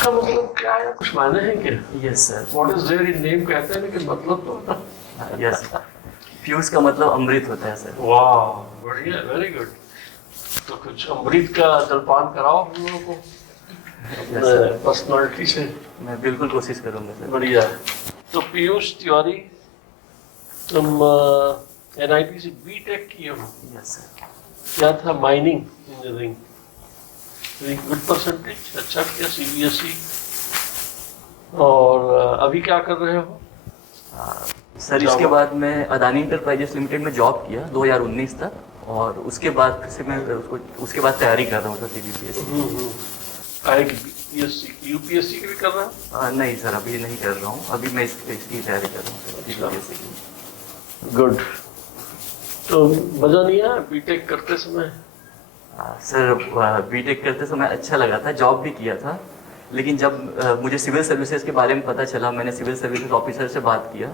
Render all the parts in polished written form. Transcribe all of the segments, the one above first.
उसका मतलब क्या है, कुछ मायने हैं क्या? Yes sir. What is there in name कहते हैं, लेकिन मतलब तो होता। यस, फ्यूज का मतलब अमृत होता है सर। वाह, बढ़िया, वेरी गुड। तो कुछ अमृत का जलपान कराओ हम लोगों को अपने पर्सनालिटी से। मैं बिल्कुल कोशिश करूंगा सर। बढ़िया। तो पीयूष तिवारी, तुम एनआईटी से बीटेक किए हो। Yes sir. क्या था? Mining engineering. गुड परसेंटेज, अच्छा किया। सीबीएसई। और अभी क्या कर रहे हो? सर इसके बाद मैं अदानी इंटरप्राइजेस लिमिटेड में जॉब किया 2019 तक, और उसके बाद से मैं उसके बाद तैयारी कर रहा हूँ सर सीबीपीएससी। यूपीएससी की भी कर रहा है? नहीं सर, अभी नहीं कर रहा हूँ। अभी मैं इसकी तैयारी कर रहा हूँ सीबीपीएससी की। गुड। तो मजा नहीं आया बीटेक करते समय? सर बीटेक करते समय अच्छा लगा था, जॉब भी किया था, लेकिन जब मुझे सिविल सर्विसेज के बारे में पता चला, मैंने सिविल सर्विसेज ऑफिसर से बात किया,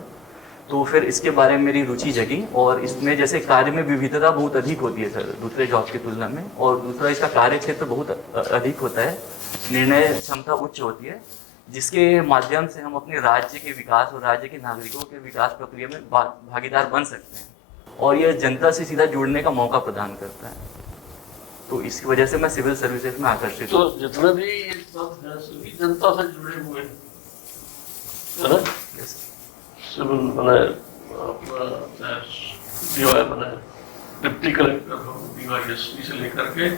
तो फिर इसके बारे में मेरी रुचि जगी। और इसमें जैसे कार्य में विविधता बहुत अधिक होती है सर दूसरे जॉब की तुलना में, और दूसरा इसका कार्य क्षेत्र बहुत अधिक होता है, निर्णय क्षमता उच्च होती है, जिसके माध्यम से हम अपने राज्य के विकास और राज्य के नागरिकों के विकास प्रक्रिया में भागीदार बन सकते हैं, और यह जनता से सीधा जुड़ने का मौका प्रदान करता है। तो इसकी वजह से मैं सिविल सर्विसेज में आकर्षित हूँ। तो जितने भी ये पद हैं सभी जनता से जुड़े हुए हैं, है ना? सिविल बने, डीवाई बने, डिप्टी कलेक्टर हो, डीवाईएसपी से लेकर के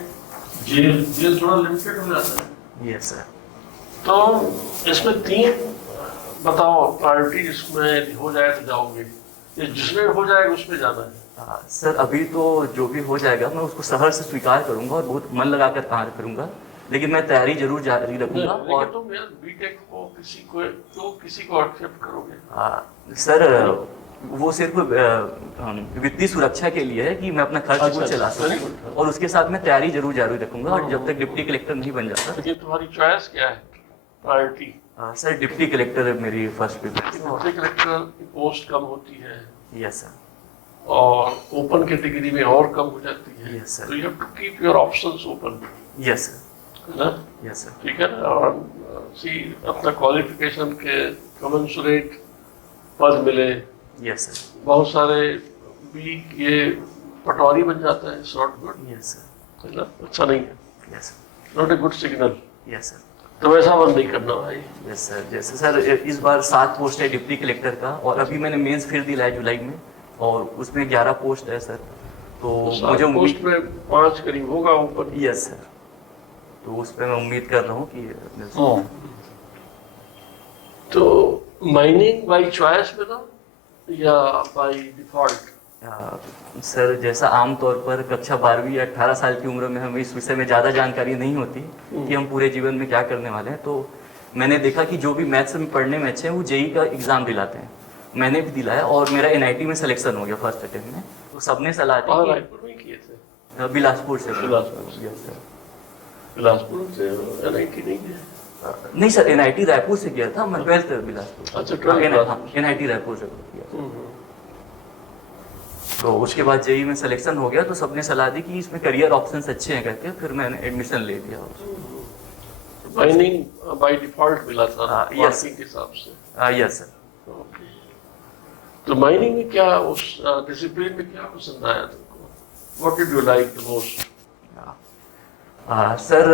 जेल थोड़ा लिमिटेड हो जाता है। Yes sir. तो इसमें 3 बताओ प्रायोरिटी, जिसमें हो जाए तो जाओगे, जिसमें हो जाएगा उसमें जाना है। सर अभी तो जो भी हो जाएगा मैं उसको सहर्ष से स्वीकार करूंगा और बहुत मन लगाकर कार्य करूंगा, लेकिन मैं तैयारी जरूर जारी रखूंगा। और तुम यार बीटेक को किसी को एक्सेप्ट करोगे? सर वो सिर्फ वित्तीय सुरक्षा के लिए है कि मैं अपना खर्च खुद चला सकूं, और उसके साथ मैं तैयारी जरूर जारी रखूंगा, और जब तक डिप्टी कलेक्टर नहीं बन जाता। लेकिन तुम्हारी चॉइस क्या है, प्रायोरिटी? सर डिप्टी कलेक्टर मेरी फर्स्ट प्रेफरेंस। डिप्टी कलेक्टर की पोस्ट कम होती है। Yes sir. और ओपन कैटेगरी में और कम हो जाती है। Yes sir. तो you have to keep your options open. Yes sir. है ना? Yes sir. ठीक है ना? और सी अपना क्वालिफिकेशन के कमेंसुरेट पद मिले। Yes sir. बहुत सारे भी ये पटवारी बन जाता है, शॉर्ट गुड। Yes sir. है ना? अच्छा नहीं है। Yes sir. Not a good signal. Yes sir. तो वैसा बंद नहीं करना भाई। Yes sir. जैसे सर इस बार 7 पोस्ट है डिप्टी कलेक्टर का, और अभी मैंने मेंस फिर दिया है जुलाई में, और उसमें 11 पोस्ट है सर। तो मुझे पोस्ट में 5 करीब होगा ऊपर। Yes sir. तो उस पर मैं उम्मीद कर रहा हूँ कि तो माइनिंग बाय चॉइस में ना या बाय डिफॉल्ट? सर जैसा आमतौर पर कक्षा 12वीं या 18 साल की उम्र में हमें इस विषय में ज़्यादा जानकारी नहीं होती कि हम पूरे जीवन में क्या करने वाले हैं, तो मैंने देखा कि जो भी मैथ्स में पढ़ने में अच्छे हैं वो जेई का एग्ज़ाम दिलाते हैं। मैंने भी दिलाया और मेरा एनआईटी में सिलेक्शन हो गया फर्स्ट अटेम्प्ट में। तो सबने सलाह दी कि रायपुर में किए थे? बिलासपुर से। बिलासपुर। Yes sir. बिलासपुर से एनआईटी नहीं गए? नहीं सर, एनआईटी रायपुर से किया था मैं, 12th बिलासपुर। अच्छा, 12th एनआईटी रायपुर से किया। तो उसके बाद जेई में सिलेक्शन हो गया, तो सबने सलाह दी कि इसमें करियर ऑप्शंस अच्छे हैं करके, फिर मैंने एडमिशन ले लिया। माइनिंग बाय डिफॉल्ट मिला था मार्किंग के हिसाब से? Yes sir. तो माइनिंग में क्या, उस डिसिप्लिन में क्या पसंद आया तुमको? What did you like the most? Sir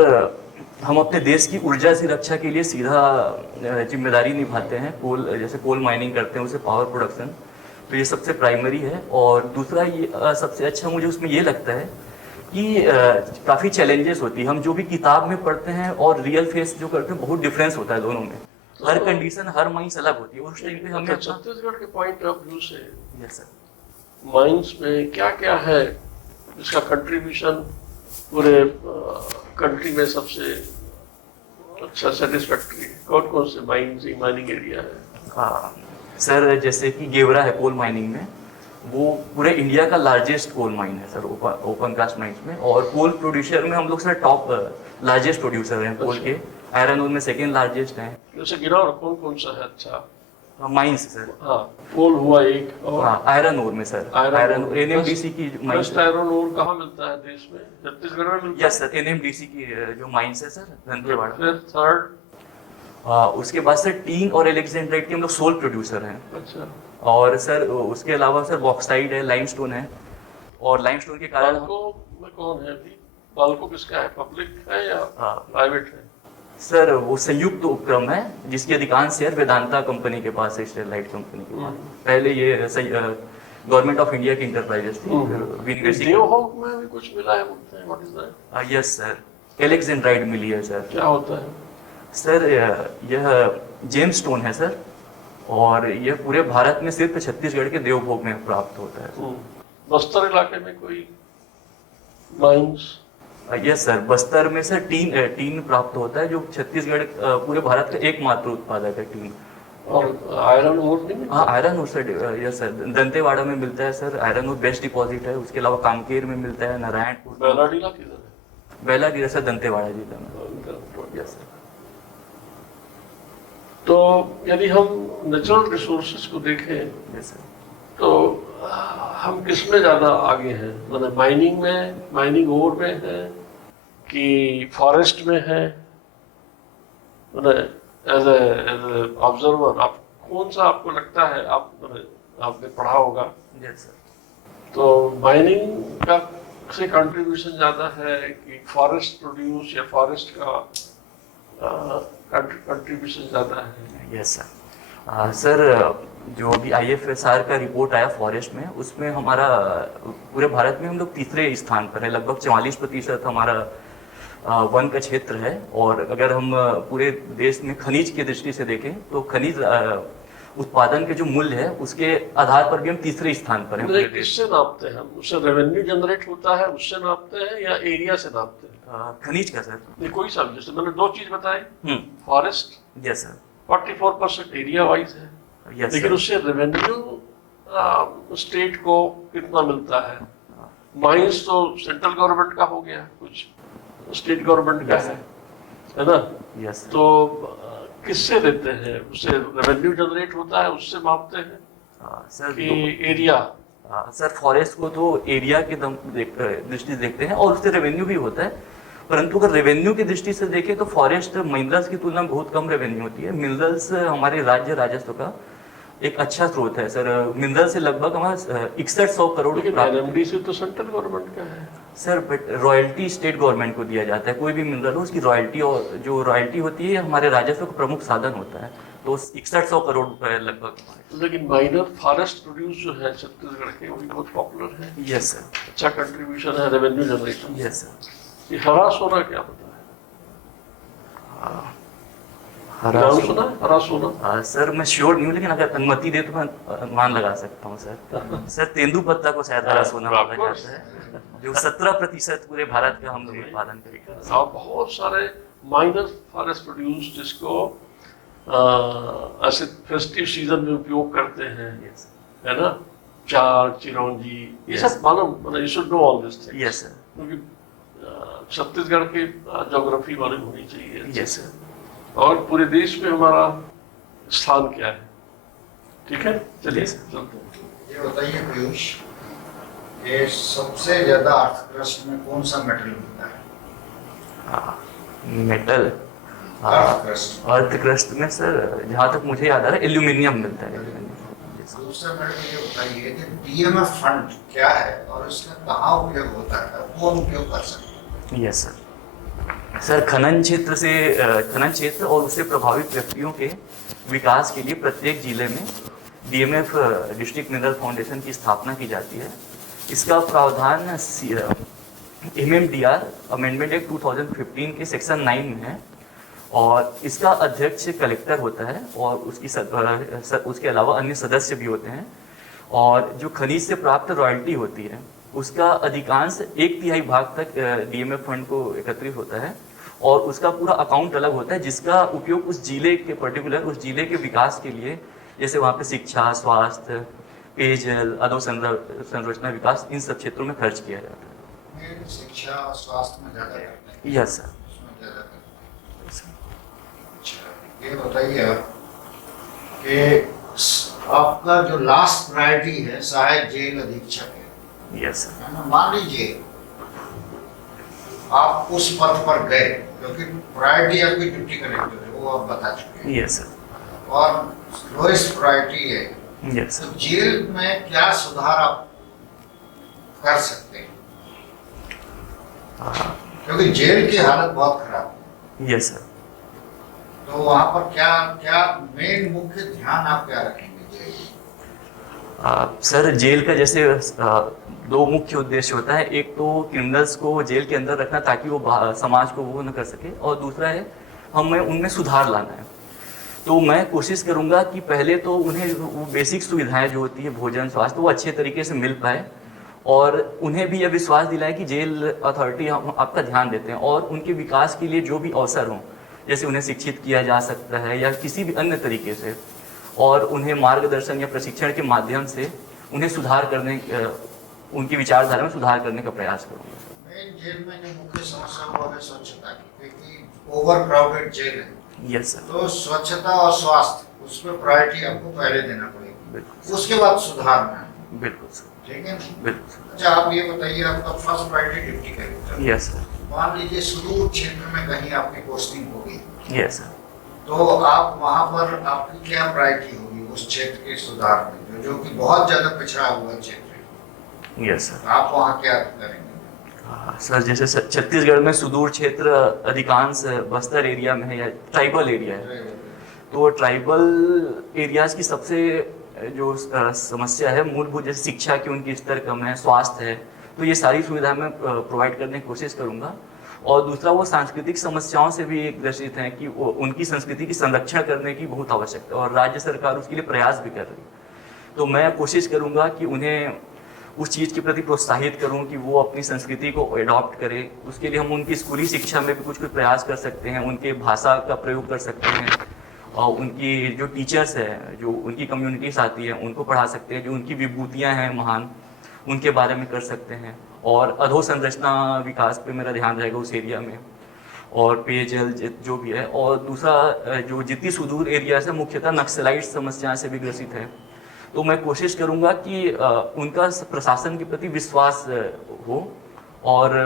हम अपने देश की ऊर्जा सुरक्षा के लिए सीधा जिम्मेदारी निभाते हैं। जैसे कोल माइनिंग करते हैं, उसे पावर प्रोडक्शन, तो ये सबसे प्राइमरी है। और दूसरा ये सबसे अच्छा मुझे उसमें ये लगता है कि काफ़ी चैलेंजेस होती है। हम जो भी किताब में पढ़ते हैं और रियल फेस जो करते हैं, बहुत डिफरेंस होता है दोनों में। हर कंडीशन, हर माइंस अलग होती है। उस टाइम पे हमें छत्तीसगढ़ के पॉइंट ऑफ व्यू से यस सर, माइंस में क्या क्या है जिसका कंट्रीब्यूशन पूरे कंट्री में सबसे अच्छा, सेटिस्फैक्टरी? कौन कौन से माइनिंग एरिया है? सर जैसे कि गेवरा है कोल माइनिंग में, वो पूरे इंडिया का लार्जेस्ट कोल माइन है सर, ओपन कास्ट माइंस में। और कोल प्रोड्यूसर में हम लोग सर टॉप लार्जेस्ट प्रोड्यूसर हैं कोल के। आयरन ओर में सेकेंड लार्जेस्ट हैं। जैसे गिरौर कौन कौन सा है अच्छा? Mines sir. हाँ, कोल हुआ एक, और आयरन ओर में सर, आयरन एनएमडीसी की माइंस। आयरन ओर कहाँ मिलता है देश में? छत्तीसगढ़ में मिलता है? यस सर, एनएमडीसी की जो माइंस है सर, दंतेवाड़ा। फिर थर्ड? उसके बाद सर टीन और एलेक्जेंड्राइट के हम लोग सोल प्रोड्यूसर हैं। अच्छा, और सर उसके अलावा सर बॉक्साइड है, लाइमस्टोन है, और लाइमस्टोन के कारण बाल्को में कौन है अभी? बाल्को किसका है, पब्लिक है या प्राइवेट है? सर वो संयुक्त उपक्रम है जिसकी अधिकांश शेयर वेदांता कंपनी के पास है, स्टेरलाइट कंपनी के पास। पहले ये गवर्नमेंट ऑफ इंडिया की इंटरप्राइजेस थी। देवभोग में भी कुछ मिला है बोलते हैं, what is that? Yes sir, alexandrite मिली है सर। क्या होता है? सर यह जेम स्टोन है सर, और यह पूरे भारत में सिर्फ छत्तीसगढ़ के देवभोग में प्राप्त होता है। बस्तर इलाके में कोई माइंस? यस सर, बस्तर में सर टीन प्राप्त होता है, जो छत्तीसगढ़ पूरे भारत का एकमात्र उत्पादक है टीन। और आयरन ओर नहीं मिलता? हाँ, iron ore sir, yes sir, Dantewada में मिलता है sir, iron ore best deposit है। उसके अलावा कांकेर में मिलता है, नारायणपुर। बेलाडीला किधर है? बेलाडीला सर दंतेवाड़ा जिला में। Yes sir. तो यदि हम नेचुरल रिसोर्सेज को देखें, यस सर, तो हम किस में ज्यादा आगे हैं? मतलब माइनिंग में, माइनिंग ओर में है कि फॉरेस्ट में है? मतलब एज ए ऑब्जर्वर आप कौन सा आपको लगता है? आपने पढ़ा होगा। Yes sir. तो माइनिंग का से कंट्रीब्यूशन ज्यादा है कि फॉरेस्ट प्रोड्यूस या फॉरेस्ट का कंट्रीब्यूशन ज्यादा है? Yes sir. सर जो भी IFSR का रिपोर्ट आया फॉरेस्ट में, उसमें हमारा पूरे भारत में हम लोग तीसरे स्थान पर है। लगभग 44% हमारा वन का क्षेत्र है। और अगर हम पूरे देश में खनिज की दृष्टि से देखें तो खनिज उत्पादन के जो मूल्य है उसके आधार पर भी हम तीसरे स्थान पर हैं। किससे नापते हैं हम? उससे रेवेन्यू जनरेट होता है, उससे नापते हैं या एरिया से नापते हैं? खनिज का सर? नहीं, कोई सा भी। जैसे मैंने दो चीज बताई, forest, yes sir, 44% area wise है, लेकिन उससे रेवेन्यू स्टेट को कितना मिलता है? माइंस तो सेंट्रल गवर्नमेंट का हो गया, कुछ स्टेट गवर्नमेंट का है ना? यस। तो किससे लेते हैं? उससे रेवेन्यू जनरेट होता है, उससे मापते हैं सर कि एरिया? सर फॉरेस्ट को तो एरिया के दृष्टि से देखते हैं और उससे रेवेन्यू भी होता है। परंतु अगर रेवेन्यू की दृष्टि से देखें तो फॉरेस्ट मिनरल्स की तुलना में बहुत कम रेवेन्यू होती है। मिनरल्स हमारे राज्य राजस्व का एक अच्छा स्रोत है सर। मिनरल से लगभग हमारा 6100 करोड़। एनएमडी से तो सेंट्रल गवर्नमेंट का है sir, but royalty state government को दिया जाता है। कोई भी मिनरल हो उसकी रॉयल्टी, और जो रॉयल्टी होती है हमारे राजस्व का प्रमुख साधन होता है। तो 6100 करोड़ रुपए लगभग। लेकिन माइनर फॉरेस्ट प्रोड्यूस जो है छत्तीसगढ़ के, वो भी बहुत पॉपुलर है। Yes sir. अच्छा कंट्रीब्यूशन है रेवेन्यू जनरेशन। Yes sir. ये हरा सोना क्या होता है? हरा सोना, हरा सोना? सर मैं श्योर नहीं हूँ, लेकिन अगर अनुमति दे तो मैं अनुमान लगा सकता हूँ सर। सर तेंदुपत्ता को शायद हरा सोना माना जाता है, जो 17% पूरे भारत का हम लोग उत्पादन करेंगे। और बहुत सारे माइनर फॉरेस्ट प्रोड्यूस जिसको ऐसे फेस्टिव सीजन में उपयोग करते हैं, है ना? चार, चिरौंजी, ये सब मालूम, मतलब you should know all this things. Yes sir. क्योंकि छत्तीसगढ़ की ज्योग्राफी मालूम होनी चाहिए। Yes sir. और पूरे देश में हमारा स्थान क्या है? ठीक है, चलिए चलते हैं। ये बताइए पीयूष, ये सबसे ज्यादा अर्थ क्रस्ट में कौन सा मेटल मिलता है? मेटल अर्थ क्रस्ट में सर, जहाँ तक मुझे याद आ रहा है एल्यूमिनियम मिलता है। दूसरा मेटल ये बताइए कि DMF फंड क्या है और इसका कहाँ उपयोग होता है, कौन उपयोग कर सकता है? Yes sir. सर खनन क्षेत्र और उससे प्रभावित व्यक्तियों के विकास के लिए प्रत्येक जिले में DMF डिस्ट्रिक्ट मिनरल फाउंडेशन की स्थापना की जाती है। इसका प्रावधान MMDR अमेंडमेंट एक्ट 2015 के सेक्शन 9 में है, और इसका अध्यक्ष कलेक्टर होता है और उसके अलावा अन्य सदस्य भी होते हैं। और जो खनिज से प्राप्त रॉयल्टी होती है उसका अधिकांश 1/3 भाग तक DMF फंड को एकत्रित होता है, और उसका पूरा अकाउंट अलग होता है जिसका उपयोग उस जिले के पर्टिकुलर उस जिले के विकास के लिए, जैसे वहाँ पे शिक्षा, स्वास्थ्य, पेयजल, अधोसंरचना विकास, इन सब क्षेत्रों में खर्च किया जाता है। शिक्षा और स्वास्थ्य में ज्यादा करते हैं? Yes sir. ये बताइए आप कि आपका जो लास्ट प्रायोरिटी है सहायक जेल अधीक्षक है, यस सर। है ना? मान लीजिए आप उस पद पर गए, क्योंकि प्रायोरिटी आपकी डिप्टी कलेक्टर है, वो वो आप बता चुके हैं। Yes sir. और लोएस्ट प्रायोरिटी है, यस तो सर। जेल में क्या सुधार आप कर सकते हैं, क्योंकि जेल की हालत बहुत खराब है। Yes sir. तो वहाँ पर क्या क्या मेन मुख्य ध्यान आप क्या रखेंगे जेल में? सर जेल का जैसे दो मुख्य उद्देश्य होता है, एक तो क्रिमिनल्स को जेल के अंदर रखना ताकि वो समाज को वो न कर सके, और दूसरा है हमें उनमें सुधार लाना है। तो मैं कोशिश करूंगा कि पहले तो उन्हें वो बेसिक सुविधाएं जो होती है, भोजन, स्वास्थ्य, वो अच्छे तरीके से मिल पाए, और उन्हें भी यह विश्वास दिलाए कि जेल अथॉरिटी हम आपका ध्यान देते हैं, और उनके विकास के लिए जो भी अवसर हों, जैसे उन्हें शिक्षित किया जा सकता है या किसी भी अन्य तरीके से, और उन्हें मार्गदर्शन या प्रशिक्षण के माध्यम से उन्हें सुधार करने, उनकी विचारधारा में सुधार करने का प्रयास करूँगा। मेन जेल में जो मुख्य समस्या वो है स्वच्छता की, क्योंकि ओवर क्राउडेड जेल है। Yes sir. तो स्वच्छता और स्वास्थ्य, उस पर प्रायोरिटी आपको पहले देना पड़ेगी, बिल्कुल उसके बाद सुधारना है। बिल्कुल सर। ठीक है ना? बिल्कुल सर। अच्छा, आप ये बताइए, आपका first priority duty character. Yes sir. मान लीजिए सुदूर क्षेत्र में कहीं आपकी पोस्टिंग होगी, यस सर। तो आप वहाँ पर आपकी क्या प्रायोरिटी होगी उस क्षेत्र के सुधार में, जो कि बहुत ज्यादा पिछड़ा हुआ क्षेत्र है? Yes sir. आप वहाँ क्या करेंगे? सर जैसे छत्तीसगढ़ में सुदूर क्षेत्र अधिकांश बस्तर एरिया में है या ट्राइबल एरिया है, तो ट्राइबल एरियाज की सबसे जो समस्या है मूलभूत, जैसे शिक्षा की उनकी स्तर कम है, स्वास्थ्य है, तो ये सारी सुविधाएं मैं प्रोवाइड करने की कोशिश करूंगा। और दूसरा वो सांस्कृतिक समस्याओं से भी ग्रसित हैं कि उनकी संस्कृति की संरक्षण करने की बहुत आवश्यकता है, और राज्य सरकार उसके लिए प्रयास भी कर रही है। तो मैं कोशिश करूंगा कि उन्हें उस चीज़ के प्रति प्रोत्साहित करूं कि वो अपनी संस्कृति को अडॉप्ट करें। उसके लिए हम उनकी स्कूली शिक्षा में भी कुछ प्रयास कर सकते हैं, उनके भाषा का प्रयोग कर सकते हैं, और उनकी जो टीचर्स हैं, जो उनकी कम्युनिटीज आती हैं, उनको पढ़ा सकते हैं, जो उनकी विभूतियाँ हैं महान, उनके बारे में कर सकते हैं। और अधोसंरचना विकास पे मेरा ध्यान रहेगा उस एरिया में, और पेयजल जो भी है। और दूसरा जो जितनी सुदूर एरिया है मुख्यतः नक्सलाइट समस्या से भी ग्रसित है, तो मैं कोशिश करूंगा कि उनका प्रशासन के प्रति विश्वास हो, और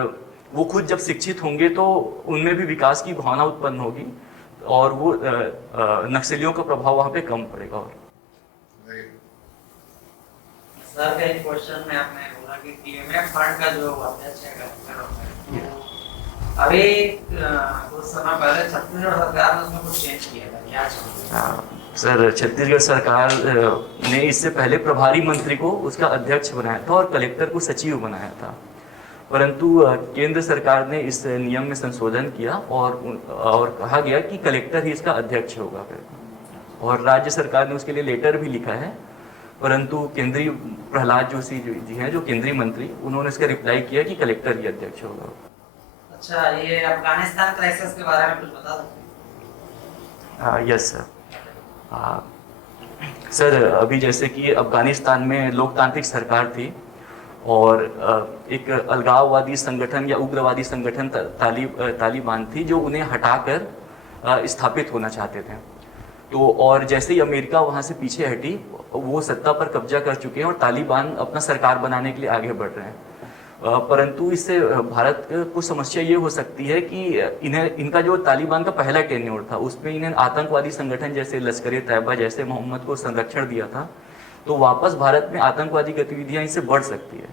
वो खुद जब शिक्षित होंगे तो उनमें भी विकास की भावना उत्पन्न होगी, और वो नक्सलियों का प्रभाव वहाँ पे कम पड़ेगा। और सर का एक क्वेश्चन में आपने बोला कि टीएमएफ फंड का जो अध्यक्ष है, अभी कुछ समय पहले छत्तीसगढ़ सरकार ने उसमें कुछ चेंज किया था, क्या चीज? सर छत्तीसगढ़ सरकार ने इससे पहले प्रभारी मंत्री को उसका अध्यक्ष बनाया था और कलेक्टर को सचिव बनाया था, परंतु केंद्र सरकार ने इस नियम में संशोधन किया और कहा गया कि कलेक्टर ही इसका अध्यक्ष होगा फिर, और राज्य सरकार ने उसके लिए लेटर भी लिखा है, परंतु केंद्रीय प्रहलाद जोशी जी हैं जो केंद्रीय मंत्री, उन्होंने इसका रिप्लाई किया कि कलेक्टर ही अध्यक्ष होगा। अच्छा, ये अफगानिस्तान क्राइसिस के बारे में कुछ बता सकते हैं? Yes sir. सर अभी जैसे कि अफगानिस्तान में लोकतांत्रिक सरकार थी, और एक अलगाववादी संगठन या उग्रवादी संगठन तालिबान थी जो उन्हें हटाकर स्थापित होना चाहते थे। तो और जैसे ही अमेरिका वहाँ से पीछे हटी, वो सत्ता पर कब्जा कर चुके हैं और तालिबान अपना सरकार बनाने के लिए आगे बढ़ रहे हैं। परंतु इससे भारत को समस्या ये हो सकती है कि इनका जो तालिबान का पहला टेन्योर था उसमें इन्हें आतंकवादी संगठन जैसे लश्कर-ए-तैयबा जैसे मोहम्मद को संरक्षण दिया था, तो वापस भारत में आतंकवादी गतिविधियां इससे बढ़ सकती है।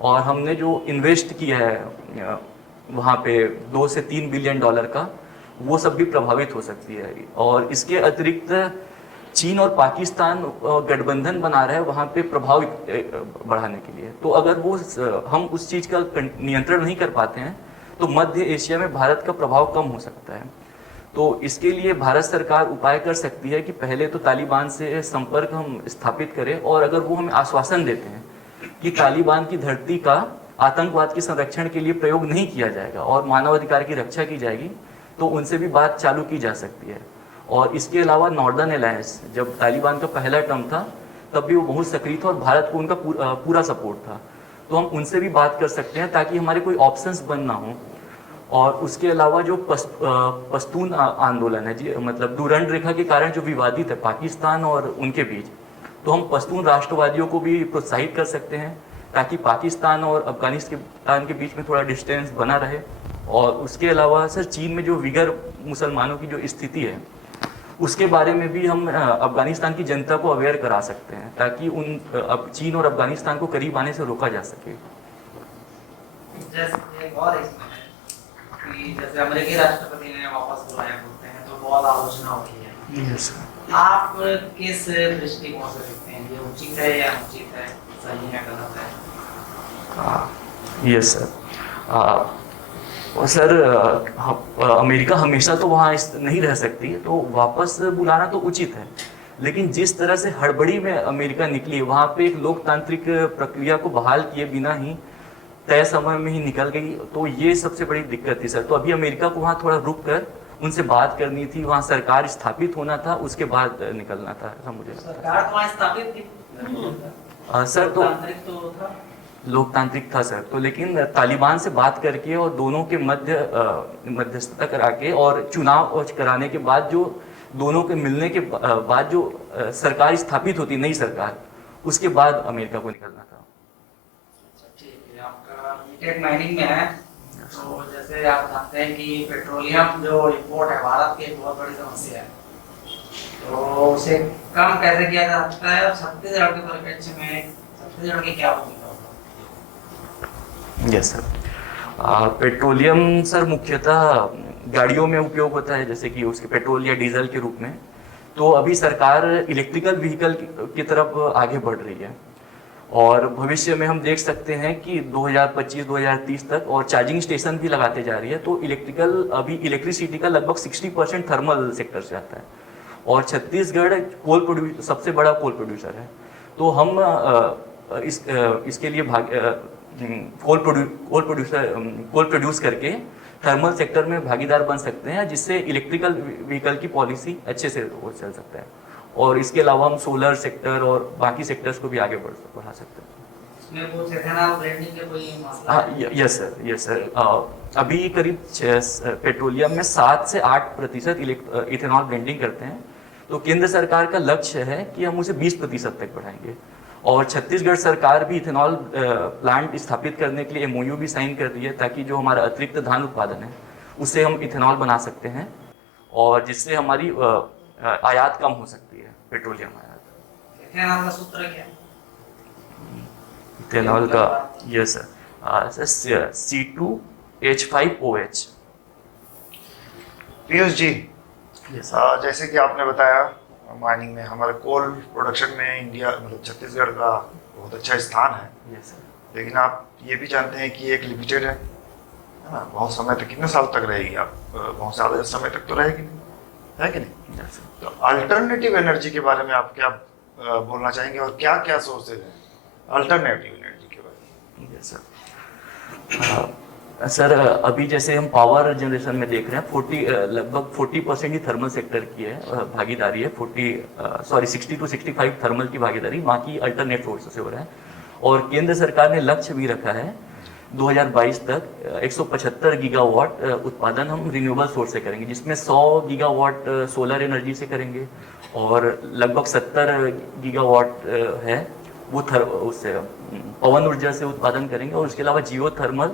और हमने जो इन्वेस्ट किया है वहाँ पे 2 से 3 बिलियन डॉलर का, वो सब भी प्रभावित हो सकती है। और इसके अतिरिक्त चीन और पाकिस्तान गठबंधन बना रहा है वहाँ पे प्रभाव बढ़ाने के लिए, तो अगर वो हम उस चीज़ का नियंत्रण नहीं कर पाते हैं तो मध्य एशिया में भारत का प्रभाव कम हो सकता है। तो इसके लिए भारत सरकार उपाय कर सकती है कि पहले तो तालिबान से संपर्क हम स्थापित करें, और अगर वो हमें आश्वासन देते हैं कि तालिबान की धरती का आतंकवाद के संरक्षण के लिए प्रयोग नहीं किया जाएगा और मानवाधिकार की रक्षा की जाएगी, तो उनसे भी बात चालू की जा सकती है। और इसके अलावा नॉर्दर्न अलायंस, जब तालिबान का पहला टर्म था तब भी वो बहुत सक्रिय था और भारत को उनका पूरा सपोर्ट था, तो हम उनसे भी बात कर सकते हैं ताकि हमारे कोई ऑप्शंस बंद ना हो। और उसके अलावा जो पश्तून आंदोलन है जी, मतलब डूरंड रेखा के कारण जो विवादित है पाकिस्तान और उनके बीच, तो हम पश्तून राष्ट्रवादियों को भी प्रोत्साहित कर सकते हैं ताकि पाकिस्तान और अफगानिस्तान के बीच में थोड़ा डिस्टेंस बना रहे। और उसके अलावा सर चीन में जो विगर मुसलमानों की जो स्थिति है उसके बारे में भी हम अफगानिस्तान की जनता को अवेयर करा सकते हैं, ताकि अब चीन और अफगानिस्तान को करीब आने से रोका जा सके। जैसे एक और इसमें है कि जैसे अमेरिकी राष्ट्रपति ने वापस बुलाया बोलते हैं तो बहुत आलोचना होती है। यस आप किस दृष्टिकोण से देखते हैं, ये उचित है या अनुचित है, सही है गलत है? Yes sir. और सर अमेरिका हमेशा तो वहाँ नहीं रह सकती, तो वापस बुलाना तो उचित है, लेकिन जिस तरह से हड़बड़ी में अमेरिका निकली, वहाँ पे एक लोकतांत्रिक प्रक्रिया को बहाल किए बिना ही तय समय में ही निकल गई, तो ये सबसे बड़ी दिक्कत थी सर। तो अभी अमेरिका को वहाँ थोड़ा रुक कर उनसे बात करनी थी, वहाँ सरकार स्थापित होना था, उसके बाद निकलना था, ऐसा मुझे लगता है। सरकार तो वहाँ स्थापित थी सर, तो तो था, लोकतांत्रिक था सर, तो लेकिन तालिबान से बात करके और दोनों के मध्यस्थता करा के और चुनाव कराने के बाद, जो दोनों के मिलने के बाद जो सरकार स्थापित होती, नई सरकार, उसके बाद अमेरिका को निकलना था। ठीक है। आपका बीटेक माइनिंग में है, तो जैसे आप जानते हैं कि पेट्रोलियम जो इंपोर्ट है भारत की एक बहुत बड़ी समस्या है, तो उसे कम कैसे किया जा सकता है और छत्तीसगढ़ के परिप्रेक्ष्य में छत्तीसगढ़ की क्या भूमिका होगी? Yes sir. पेट्रोलियम सर मुख्यतः गाड़ियों में उपयोग होता है, जैसे कि उसके पेट्रोल या डीजल के रूप में। तो अभी सरकार इलेक्ट्रिकल व्हीकल की तरफ आगे बढ़ रही है, और भविष्य में हम देख सकते हैं कि 2025-2030 तक और चार्जिंग स्टेशन भी लगाते जा रही है। तो अभी इलेक्ट्रिसिटी का लगभग 60% थर्मल सेक्टर से आता है, और छत्तीसगढ़ सबसे बड़ा कोल प्रोड्यूसर है। तो हम इसके लिए कोल प्रोड्यूस करके थर्मल सेक्टर में भागीदार बन सकते हैं, जिससे इलेक्ट्रिकल व्हीकल की पॉलिसी अच्छे से वो चल सकता है। और इसके अलावा हम सोलर सेक्टर और बाकी सेक्टर्स को भी आगे बढ़ा सकते हैं। इसमें कुछ इथेनॉल ब्लेंडिंग के कोई मसला है? Yes sir. अभी करीब पेट्रोलियम में 7 से 8% इथेनॉल ब्लेंडिंग करते हैं। तो केंद्र सरकार का लक्ष्य है कि हम उसे 20% तक बढ़ाएंगे, और छत्तीसगढ़ सरकार भी इथेनॉल प्लांट स्थापित करने के लिए MOU भी साइन कर रही है, ताकि जो हमारा अतिरिक्त धान उत्पादन है उससे हम इथेनॉल बना सकते हैं, और जिससे हमारी आयात कम हो सकती है, पेट्रोलियम आयात। इथेनॉल का सूत्र क्या है? इथेनॉल का yes sir, C2H5OH। Piyush ji, yes जैसे कि आपने बताया, माइनिंग में हमारे कोल प्रोडक्शन में इंडिया मतलब छत्तीसगढ़ का बहुत अच्छा स्थान है, यस सर। लेकिन आप ये भी जानते हैं कि एक लिमिटेड है ना, बहुत समय तक, कितने साल तक रहेगी? आप बहुत ज़्यादा समय तक तो रहेगी नहीं, है कि नहीं? Yes sir. तो अल्टरनेटिव एनर्जी के बारे में आप क्या बोलना चाहेंगे, और क्या क्या सोर्सेज हैं अल्टरनेटिव एनर्जी के बारे में? Yes sir. सर अभी जैसे हम पावर जनरेशन में देख रहे हैं, लगभग 40% ही थर्मल सेक्टर की है भागीदारी है, 60 to 65 थर्मल की भागीदारी, बाकी अल्टरनेट सोर्स से हो रहा है। और केंद्र सरकार ने लक्ष्य भी रखा है 2022 तक 175 गीगावाट उत्पादन हम रिन्यूएबल सोर्स से करेंगे, जिसमें 100 गीगावाट सोलर एनर्जी से करेंगे, और लगभग 70 गीगावाट है वो उससे पवन ऊर्जा से उत्पादन करेंगे, और उसके अलावा जियो थर्मल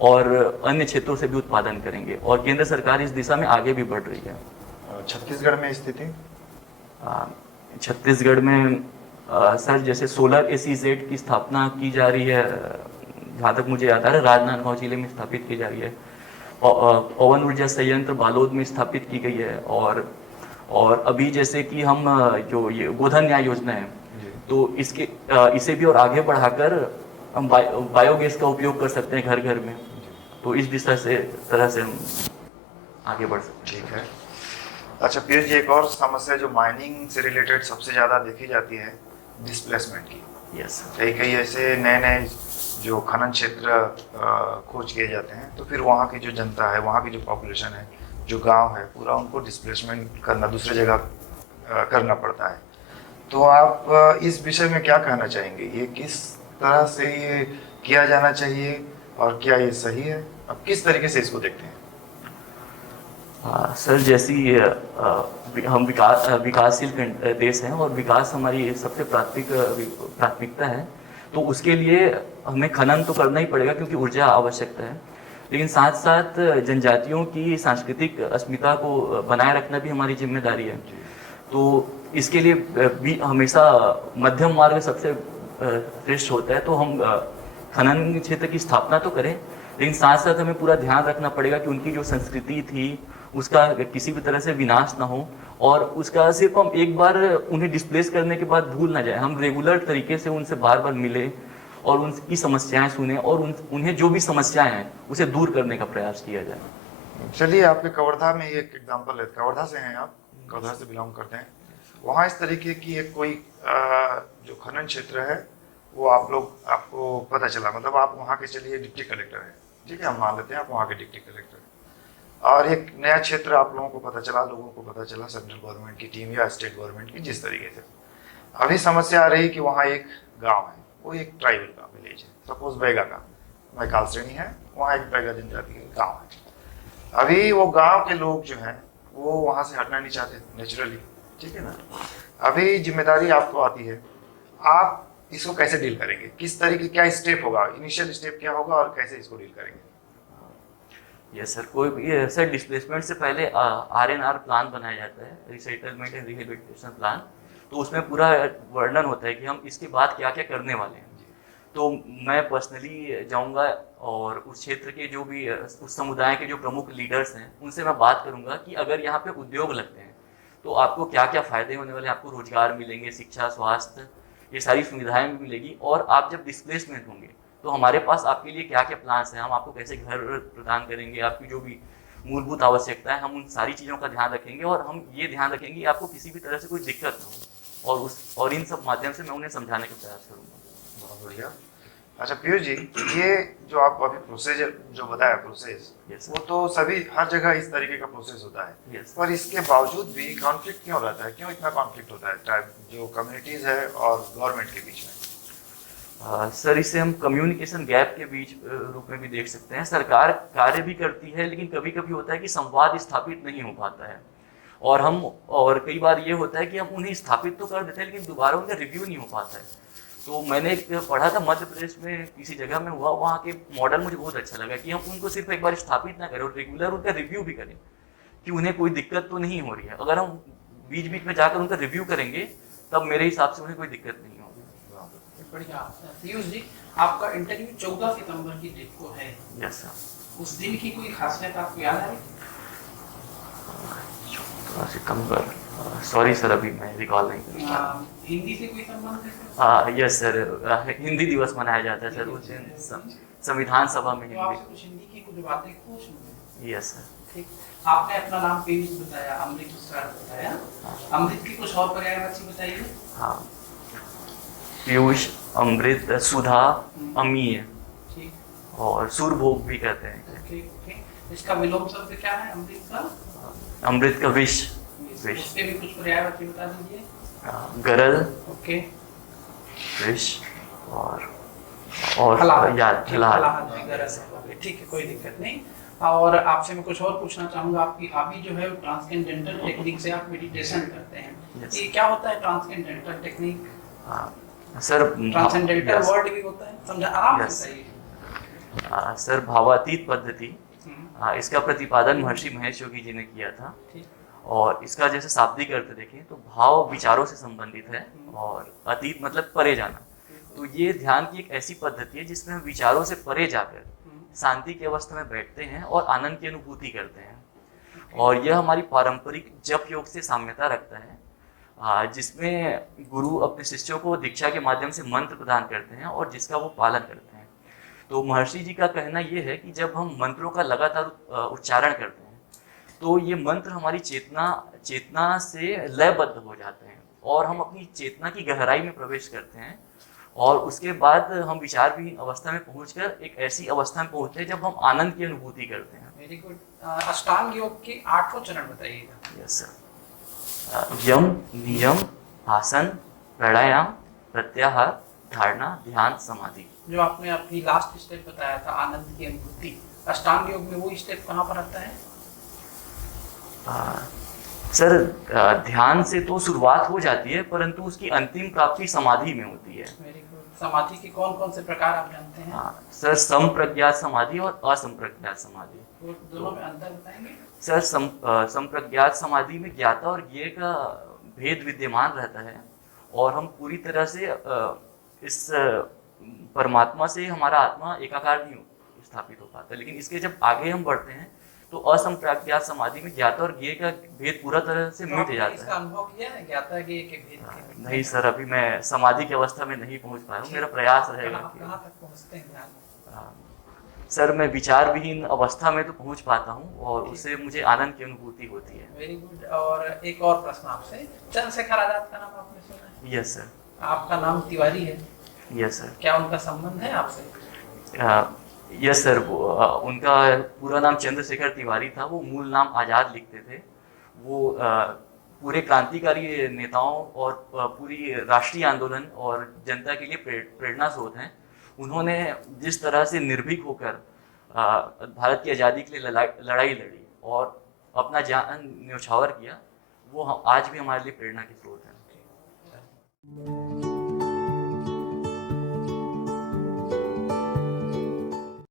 और अन्य क्षेत्रों से भी उत्पादन करेंगे। और केंद्र सरकार इस दिशा में आगे भी बढ़ रही है। छत्तीसगढ़ में स्थिति? छत्तीसगढ़ में सर जैसे सोलर SEZ की स्थापना की जा रही है, जहाँ तक मुझे याद आ रहा है राजनांदगांव जिले में स्थापित की जा रही है। पवन ऊर्जा संयंत्र बालोद में स्थापित की गई है, और अभी जैसे कि हम जो ये गोधन न्याय योजना है, तो इसे भी और आगे बढ़ाकर हम बायोगैस का उपयोग कर सकते हैं घर घर में। तो इस दिशा से तरह से हम आगे बढ़ सकते हैं। ठीक है। अच्छा पीयूष जी, एक और समस्या जो माइनिंग से रिलेटेड सबसे ज़्यादा देखी जाती है, डिस्प्लेसमेंट की। यस कई ऐसे नए जो खनन क्षेत्र खोज किए जाते हैं, तो फिर वहाँ की जो जनता है, वहाँ की जो पॉपुलेशन है, जो गांव है, पूरा उनको डिस्प्लेसमेंट करना, दूसरी जगह करना पड़ता है। तो आप इस विषय में क्या कहना चाहेंगे? ये किस तरह से ये किया जाना चाहिए और क्या ये सही है? आप किस तरीके से इसको देखते हैं? सर जैसी हम विकासशील देश हैं और विकास हमारी सबसे प्राथमिकता है, तो उसके लिए हमें खनन तो करना ही पड़ेगा क्योंकि ऊर्जा आवश्यकता है, लेकिन साथ साथ जनजातियों की सांस्कृतिक अस्मिता को बनाए रखना भी हमारी जिम्मेदारी है। तो इसके लिए भी हमेशा मध्यम मार्ग सबसे श्रेष्ठ होता है। तो हम खनन क्षेत्र की स्थापना तो करें, लेकिन साथ साथ हमें पूरा ध्यान रखना पड़ेगा कि उनकी जो संस्कृति थी उसका किसी भी तरह से विनाश ना हो, और उसका सिर्फ हम एक बार उन्हें डिस्प्लेस करने के बाद भूल ना जाए। हम रेगुलर तरीके से उनसे बार बार मिले और उनकी समस्याएं सुने, और उन्हें जो भी समस्याएं हैं उसे दूर करने का प्रयास किया जाए। चलिए, आपके कवर्धा में एक एग्जांपल है। कवर्धा से हैं आप, कवर्धा से बिलोंग करते हैं। वहाँ इस तरीके की एक कोई जो खनन क्षेत्र है वो आपको पता चला, मतलब आप वहाँ के चलिए डिप्टी कलेक्टर हैं, ठीक है, हम मान लेते हैं आप वहाँ के डिप्टी कलेक्टर हैं, और एक नया क्षेत्र आप लोगों को पता चला, लोगों को पता चला सेंट्रल गवर्नमेंट की टीम या स्टेट गवर्नमेंट की, जिस तरीके से अभी समस्या आ रही कि वहाँ एक गाँव है, वो एक ट्राइबल का विलेज है, सपोज बैगा का, मैकाल श्रेणी है, वहाँ एक बैगा जनजाति का गाँव है। अभी वो गाँव के लोग जो हैं वो वहाँ से हटना नहीं चाहते नेचुरली, ठीक है ना। अभी जिम्मेदारी आपको आती है, आप इसको कैसे डील करेंगे, किस तरीके, क्या स्टेप होगा, इनिशियल स्टेप क्या होगा और कैसे इसको डील करेंगे? यस सर, कोई भी सर डिस्प्लेसमेंट से पहले RNR प्लान बनाया जाता है, रिसेटलमेंट एंड रिहेबिलिटेशन प्लान। तो उसमें पूरा वर्णन होता है कि हम इसके बाद क्या क्या करने वाले हैं। तो मैं पर्सनली जाऊंगा और उस क्षेत्र के जो भी उस समुदाय के जो प्रमुख लीडर्स हैं उनसे मैं बात करूंगा कि अगर यहाँ पे उद्योग लगते हैं तो आपको क्या क्या फ़ायदे होने वाले हैं। आपको रोजगार मिलेंगे, शिक्षा, स्वास्थ्य, ये सारी सुविधाएं भी मिलेगी। और आप जब डिस्प्लेसमेंट होंगे तो हमारे पास आपके लिए क्या क्या प्लान्स हैं, हम आपको कैसे घर प्रदान करेंगे, आपकी जो भी मूलभूत आवश्यकता है हम उन सारी चीज़ों का ध्यान रखेंगे। और हम ये ध्यान रखेंगे कि आपको किसी भी तरह से कोई दिक्कत ना हो, और इन सब माध्यम से मैं उन्हें समझाने का प्रयास करूँगा। बहुत बढ़िया। अच्छा पीयूष जी, ये जो आपको अभी प्रोसीजर जो बताया प्रोसेस, Yes, वो तो सभी हर जगह इस तरीके का प्रोसेस होता है, Yes. पर इसके बावजूद भी कॉन्फ्लिक्ट क्यों रहता है, क्यों इतना कॉन्फ्लिक्ट होता है ट्राइब जो कम्युनिटीज है और गवर्नमेंट के बीच में? सर इसे हम कम्युनिकेशन गैप के बीच रूप में भी देख सकते हैं। सरकार कार्य भी करती है, लेकिन कभी कभी होता है कि संवाद स्थापित नहीं हो पाता है, और कई बार ये होता है कि हम उन्हें स्थापित तो कर देते हैं लेकिन दोबारा उनका रिव्यू नहीं हो पाता है। तो मैंने पढ़ा था मध्य प्रदेश में किसी जगह में हुआ, वहाँ के मॉडल मुझे बहुत अच्छा लगा कि हम उनको सिर्फ एक बार स्थापित ना करें और रेगुलर उनका रिव्यू भी करें कि उन्हें कोई दिक्कत तो नहीं हो रही है। अगर हम बीच बीच में जाकर उनका रिव्यू करेंगे तब मेरे हिसाब से उन्हें कोई दिक्कत नहीं होगी। बढ़िया। पीयूष जी, आपका इंटरव्यू 14 सितंबर की डेट को है। Yes sir. उस दिन की कोई खासियत आपको याद है? 14 सितंबर, सॉरी सर अभी मैं रिकॉल नहीं कर पा रहा। हिंदी से कोई संबंध है? यस सर, हिंदी दिवस मनाया जाता है सर उस दिन, संविधान सभा में तो आपसे हिंदी। कुछ हिंदी की कुछ बातें पूछ लूँ? Yes sir. ठीक। आपने अपना नाम पीयूष बताया, अमृत सर बताया, अमृत की कुछ और पर्यायवाची बताइए। हाँ, पीयूष, अमृत, सुधा, अमीय, ठीक। और सुरभोग भी कहते हैं। ओके। इसका विलोम शब्द क्या है अमृत का? अमृत का विष, उसके भी कुछ पर्यायवाची बता दीजिए। गरल, ओके। विष, और फलाहार। याद फलाहार में गरज है। ठीक है, कोई दिक्कत नहीं। और आपसे मैं कुछ और पूछना चाहूँगा, आपकी अभी जो है ट्रांसकेंडेंटल टेक्निक से आप मेडिटेशन करते हैं। Yes. ये क्या होता है ट्रांसकेंडेंटल टेक्निक? सर ट्रांसेंडेंटल वर्ड भी होता है, समझा, आराम Yes. से बताइए। सर भावातीत पद्धति, हम्म, इसका प्रतिपादन महर्षि महेश योगी जी ने किया था। ठीक। और इसका जैसे शाब्दिक अर्थ देखें तो भाव विचारों से संबंधित है, और अतीत मतलब परे जाना। तो ये ध्यान की एक ऐसी पद्धति है जिसमें हम विचारों से परे जाकर शांति की अवस्था में बैठते हैं और आनंद की अनुभूति करते हैं। और यह हमारी पारंपरिक जप योग से साम्यता रखता है, जिसमें गुरु अपने शिष्यों को दीक्षा के माध्यम से मंत्र प्रदान करते हैं और जिसका वो पालन करते हैं। तो महर्षि जी का कहना ये है कि जब हम मंत्रों का लगातार उच्चारण करते हैं तो ये मंत्र हमारी चेतना से लयबद्ध हो जाते हैं और हम अपनी चेतना की गहराई में प्रवेश करते हैं, और उसके बाद हम विचारविहीन अवस्था में पहुंचकर एक ऐसी अवस्था में पहुंचते हैं जब हम आनंद की अनुभूति करते हैं। Very good. अष्टांग योग के 8वां चरण बताइएगा। Yes sir. यम, नियम, आसन, प्राणायाम, प्रत्याहार, धारणा, ध्यान, समाधि। जो आपने अपनी लास्ट स्टेप बताया था आनंद की अनुभूति, अष्टांग योग में वो स्टेप कहाँ पर आता है? सर ध्यान से तो शुरुआत हो जाती है, परंतु उसकी अंतिम प्राप्ति समाधि में होती है। Very good. समाधि के कौन कौन से प्रकार आप जानते हैं? सर संप्रज्ञात समाधि और असंप्रज्ञात समाधि। वो दोनों में अंतर बताएंगे? सर संप्रज्ञात समाधि में ज्ञाता और ज्ञेय का भेद विद्यमान रहता है और हम पूरी तरह से इस परमात्मा से हमारा आत्मा एकाकार नहीं स्थापित हो पाता। लेकिन इसके जब आगे हम बढ़ते हैं तो असंप्रज्ञात समाधि में ज्ञाता और ज्ञेय का भेद पूरा तरह से तो मिट आपने जाता इसका है। अनुभव किया है ज्ञाता ज्ञेय के भेद के? नहीं सर, अभी मैं समाधि की अवस्था में नहीं पहुंच पाया हूँ, मेरा प्रयास रहेगा आप कि कहाँ तक पहुँचते हैं ध्यान में? सर मैं विचार विहीन अवस्था में तो पहुंच पाता हूँ और उससे मुझे आनंद की अनुभूति होती है। Very good. और एक और प्रश्न आपसे, चंद्रशेखर आजाद का नाम आपने सुना है? Yes sir. आपका नाम तिवारी है, यस सर। क्या उनका संबंध है आपसे? यस सर, उनका पूरा नाम चंद्रशेखर तिवारी था, वो मूल नाम आज़ाद लिखते थे। वो पूरे क्रांतिकारी नेताओं और पूरी राष्ट्रीय आंदोलन और जनता के लिए प्रेरणा स्रोत हैं। उन्होंने जिस तरह से निर्भीक होकर भारत की आज़ादी के लिए लड़ाई लड़ी और अपना जान न्यौछावर किया, वो आज भी हमारे लिए प्रेरणा के स्रोत हैं।